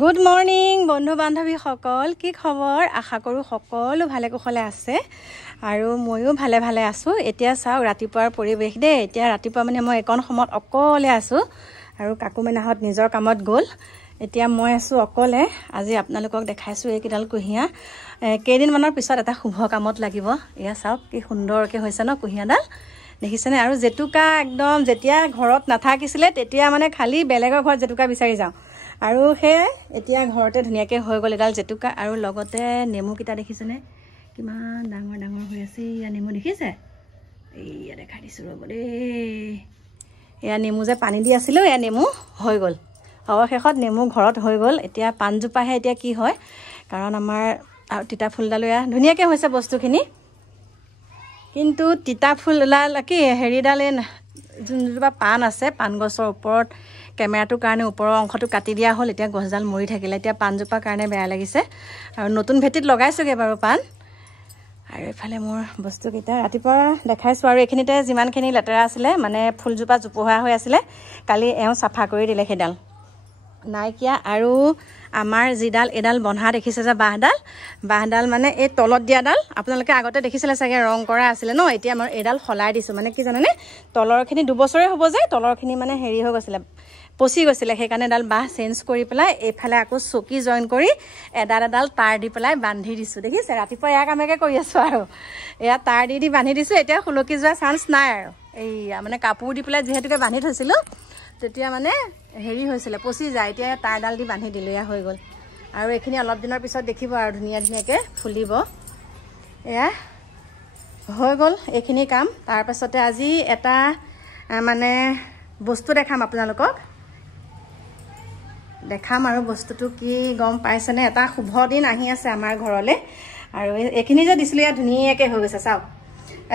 Good morning বন্ধু বান্ধৱী সকল, কি খবৰ? আশা কৰোঁ সকলো ভালে কুশলে আছে আৰু ময়ো ভালে ভালে আছোঁ। এতিয়া চাওক ৰাতিপুৱাৰ পৰিৱেশ দেই। এতিয়া ৰাতিপুৱা মানে মই একণ সময়ত অকলে আছোঁ আৰু কাকু মেনাহঁত নিজৰ কামত গ'ল। এতিয়া মই আছোঁ অকলে। আজি আপোনালোকক দেখাইছোঁ এইকেইডাল কুঁহিয়া কেইদিনমানৰ পিছত এটা শুভ কামত লাগিব। এয়া চাওক কি সুন্দৰকৈ হৈছে ন কুঁহিয়াডাল, দেখিছেনে? আৰু জেতুকা একদম যেতিয়া ঘৰত নাথাকিছিলে তেতিয়া মানে খালি বেলেগৰ ঘৰত জেতুকা বিচাৰি যাওঁ আৰু সেয়াই এতিয়া ঘৰতে ধুনীয়াকৈ হৈ গ'ল এডাল জেতুকা। আৰু লগতে নেমুকেইটা দেখিছেনে কিমান ডাঙৰ ডাঙৰ হৈ আছে। এয়া নেমু দেখিছে, এয়া দেখাই দিছোঁ ৰ'ব দেই। এয়া নেমু যে পানী দি আছিলোঁ, এয়া নেমু হৈ গ'ল। অৱশেষত নেমু ঘৰত হৈ গ'ল। এতিয়া পাণজোপাহে এতিয়া কি হয়, কাৰণ আমাৰ তিতা ফুলডালো এয়া ধুনীয়াকৈ হৈছে বস্তুখিনি, কিন্তু তিতা ফুল ওলাল কি হেৰিডাল যোনজোপা পাণ আছে পাণ গছৰ ওপৰত কেমেৰাটোৰ কাৰণে ওপৰৰ অংশটো কাটি দিয়া হ'ল। এতিয়া গছডাল মৰি থাকিলে, এতিয়া পাণজোপাৰ কাৰণে বেয়া লাগিছে আৰু নতুন ভেটিত লগাইছোঁগৈ বাৰু পাণ। আৰু এইফালে মোৰ বস্তুকেইটা ৰাতিপুৱা দেখাইছোঁ আৰু এইখিনিতে যিমানখিনি লেতেৰা আছিলে মানে ফুলজোপা জোপোহা হৈ আছিলে কালি এওঁ চাফা কৰি দিলে, সেইডাল নাইকিয়া। আৰু আমাৰ যিডাল এইডাল বন্ধা দেখিছে যে বাঁহডাল মানে এই তলত দিয়াডাল আপোনালোকে আগতে দেখিছিলে চাগে, ৰং কৰা আছিলে ন। এতিয়া মই এইডাল সলাই দিছোঁ, মানে কি জানেনে, তলৰখিনি দুবছৰে হ'ব যে তলৰখিনি মানে হেৰি হৈ গৈছিলে, পচি গৈছিলে, সেইকাৰণে এডাল বাঁহ চেঞ্জ কৰি পেলাই এইফালে আকৌ চকী জইন কৰি এডাল তাঁৰ দি পেলাই বান্ধি দিছোঁ। দেখিছে ৰাতিপুৱা এয়া কামেকে কৰি আছোঁ আৰু এয়া তাঁৰ দি বান্ধি দিছোঁ। এতিয়া সুলকি যোৱা চান্স নাই আৰু এইয়া মানে কাপোৰ দি পেলাই যিহেতুকে বান্ধি থৈছিলোঁ তেতিয়া মানে হেৰি হৈছিলে, পচি যায়। এতিয়া তাঁৰডাল দি বান্ধি দিলোঁ, এয়া হৈ গ'ল। আৰু এইখিনি অলপ দিনৰ পিছত দেখিব আৰু ধুনীয়াকৈ ফুলিব। এয়া হৈ গ'ল এইখিনি কাম। তাৰপাছতে আজি এটা মানে বস্তু দেখাম আপোনালোকক, আৰু বস্তুটো কি গম পাইছেনে? এটা শুভ দিন আহি আছে আমাৰ ঘৰলৈ আৰু এইখিনি যে দিছিলোঁ ইয়াত ধুনীয়াকৈ হৈ গৈছে চাওক।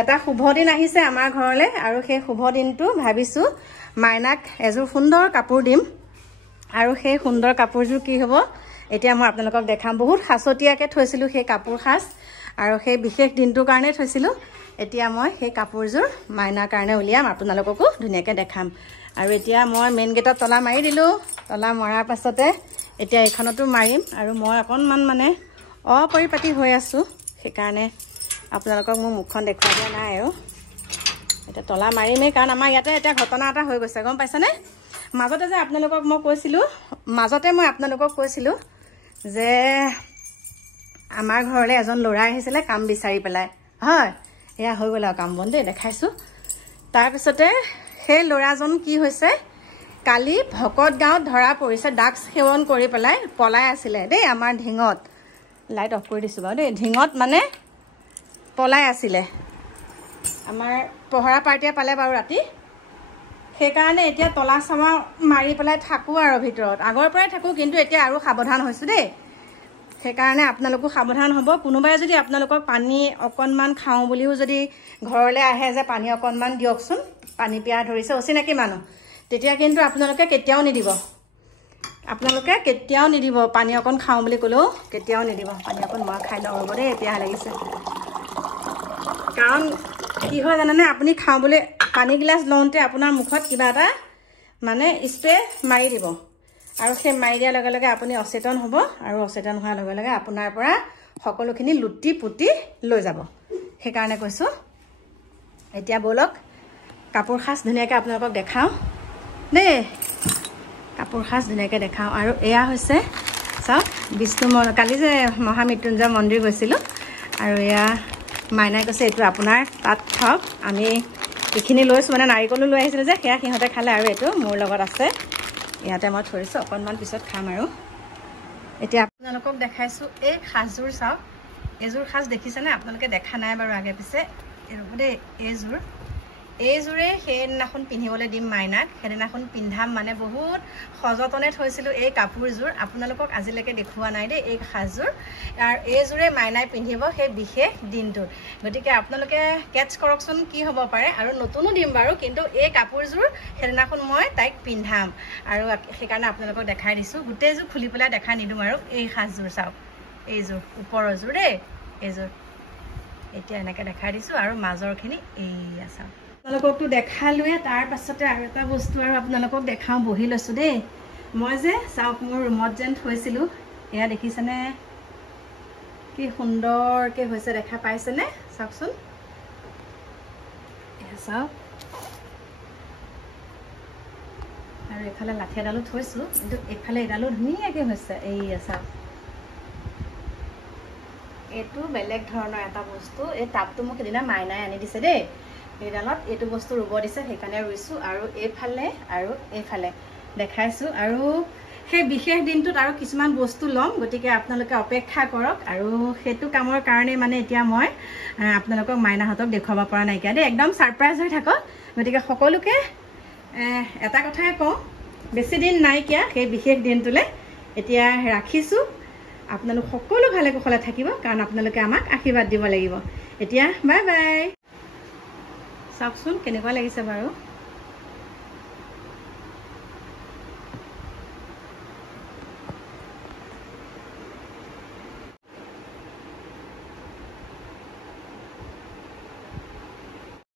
এটা শুভ দিন আহিছে আমাৰ ঘৰলৈ আৰু সেই শুভ দিনটো ভাবিছোঁ মাইনাক এযোৰ সুন্দৰ কাপোৰ দিম। আৰু সেই সুন্দৰ কাপোৰযোৰ কি হ'ব এতিয়া মই আপোনালোকক দেখাম। বহুত সাঁচতীয়াকৈ থৈছিলোঁ সেই কাপোৰ সাজ আৰু সেই বিশেষ দিনটোৰ কাৰণে থৈছিলোঁ। এতিয়া মই সেই কাপোৰযোৰ মাইনাৰ কাৰণে উলিয়াম, আপোনালোককো ধুনীয়াকৈ দেখাম। আৰু এতিয়া মই মেইন গেটত তলা মাৰি দিলোঁ। তলা মৰাৰ পাছতে এতিয়া এইখনতো মাৰিম। আৰু মই অকণমান মানে অপৰিপাটি হৈ আছোঁ, সেইকাৰণে আপোনালোকক মোৰ মুখখন দেখুৱাই দিয়া নাই আৰু এতিয়া তলা মাৰিমেই, কাৰণ আমাৰ ইয়াতে এতিয়া ঘটনা এটা হৈ গৈছে গম পাইছেনে? মাজতে মই আপোনালোকক কৈছিলোঁ যে আমাৰ ঘৰলৈ এজন ল'ৰা আহিছিলে কাম বিচাৰি পেলাই, হয় এয়া হৈ গ'ল আৰু কাম বন দেই, দেখাইছোঁ। তাৰপিছতে সেই ল'ৰাজন কি হৈছে, কালি ভকত গাঁৱত ধৰা পৰিছে। ড্ৰাগছ সেৱন কৰি পেলাই পলাই আছিলে দেই, আমাৰ ঢিঙত। লাইট অফ কৰি দিছোঁ বাৰু দেই। ঢিঙত মানে পলাই আছিলে, আমাৰ পহৰা পাৰ্টিয়ে পালে বাৰু ৰাতি। সেইকাৰণে এতিয়া তলা চলা মাৰি পেলাই থাকোঁ আৰু ভিতৰত, আগৰ পৰাই থাকোঁ, কিন্তু এতিয়া আৰু সাৱধান হৈছোঁ দেই। সেইকাৰণে আপোনালোকো সাৱধান হ'ব। কোনোবাই যদি আপোনালোকক পানী অকণমান খাওঁ বুলিও যদি ঘৰলৈ আহে যে পানী অকণমান দিয়কচোন, পানী পিয়াহ ধৰিছে, অচিনাকি মানুহ, তেতিয়া কিন্তু আপোনালোকে কেতিয়াও নিদিব। পানী অকণ খাওঁ বুলি ক'লেও কেতিয়াও নিদিব। পানী অকণ মই খাই লওঁ ৰ'ব দেই, পিয়াহ লাগিছে। কাৰণ কি হয় জানেনে, আপুনি খাওঁ বুলি পানী গিলাচ লওঁতে আপোনাৰ মুখত কিবা এটা মানে স্প্ৰে মাৰি দিব আৰু সেই মাৰি দিয়াৰ লগে লগে আপুনি অচেতন হ'ব আৰু অচেতন হোৱাৰ লগে লগে আপোনাৰ পৰা সকলোখিনি লুটি পুটি লৈ যাব। সেইকাৰণে কৈছোঁ এতিয়া ব'লক কাপোৰ সাজ ধুনীয়াকৈ আপোনালোকক দেখাওঁ দেই, কাপোৰ সাজ ধুনীয়াকৈ দেখাওঁ। আৰু এয়া হৈছে চাওক কালি যে মহামৃত্যুঞ্জয় মন্দিৰ গৈছিলোঁ আৰু এয়া মাইনাই কৈছে এইটো আপোনাৰ তাত খাওক। আমি এইখিনি লৈছোঁ, মানে নাৰিকলো লৈ আহিছিলোঁ যে সেয়া সিহঁতে খালে আৰু এইটো মোৰ লগত আছে, ইয়াতে মই থৈছোঁ, অকণমান পিছত খাম। আৰু এতিয়া আপোনালোকক দেখাইছোঁ এই সাজযোৰ চাওক। এইযোৰ সাজ দেখিছেনে? আপোনালোকে দেখা নাই বাৰু আগে পিছে, ৰ'ব দেই। এইযোৰে সেইদিনাখন পিন্ধিবলৈ দিম মাইনাক, সেইদিনাখন পিন্ধাম, মানে বহুত সযতনে থৈছিলোঁ এই কাপোৰযোৰ। আপোনালোকক আজিলৈকে দেখুওৱা নাই দেই এই সাজযোৰ, আৰু এইযোৰে মাইনাই পিন্ধিব সেই বিশেষ দিনটোত। গতিকে আপোনালোকে কেটচ কৰকচোন কি হ'ব পাৰে। আৰু নতুনো দিম বাৰু, কিন্তু এই কাপোৰযোৰ সেইদিনাখন মই তাইক পিন্ধাম আৰু সেইকাৰণে আপোনালোকক দেখাই দিছোঁ। গোটেইযোৰ খুলি পেলাই দেখাই নিদিওঁ আৰু এই সাজযোৰ চাওক, এইযোৰ ওপৰৰযোৰ দেই, এইযোৰ এতিয়া এনেকৈ দেখাই দিছোঁ। আৰু মাজৰখিনি এইয়া চাওক, আপোনালোককতো দেখালোৱে। তাৰ পাছতে আৰু এটা বস্তু আৰু আপোনালোকক দেখাওঁ, বহি লৈছোঁ দেই। মই যে চাওক মোৰ ৰুমত যেন থৈছিলোঁ এয়া দেখিছেনে কি সুন্দৰকৈ হৈছে দেখা পাইছেনে চাওকচোন এয়া চাওক আৰু এফালে লাঠি এডালো থৈছোঁ কিন্তু এইফালে এডালো ধুনীয়াকৈ হৈছে এইয়া চাওক এইটো বেলেগ ধৰণৰ এটা বস্তু এই টাবটো মোক সেইদিনা মাইনাই আনি দিছে দেই এইডালত এইটো বস্তু ৰুব দিছে সেইকাৰণে ৰুইছোঁ আৰু এইফালে দেখাইছোঁ আৰু সেই বিশেষ দিনটোত আৰু কিছুমান বস্তু ল'ম গতিকে আপোনালোকে অপেক্ষা কৰক আৰু সেইটো কামৰ কাৰণে মানে এতিয়া মই আপোনালোকক মাইনাহঁতক দেখুৱাব পৰা নাইকিয়া দেই একদম ছাৰপ্ৰাইজ হৈ থাকক গতিকে সকলোকে এটা কথাই কওঁ বেছি দিন নাইকিয়া সেই বিশেষ দিনটোলৈ এতিয়া ৰাখিছোঁ আপোনালোক সকলো ভালে কুশলে থাকিব কাৰণ আপোনালোকে আমাক আশীৰ্বাদ দিব লাগিব এতিয়া বাই বাই চাওকচোন কেনেকুৱা লাগিছে বাৰু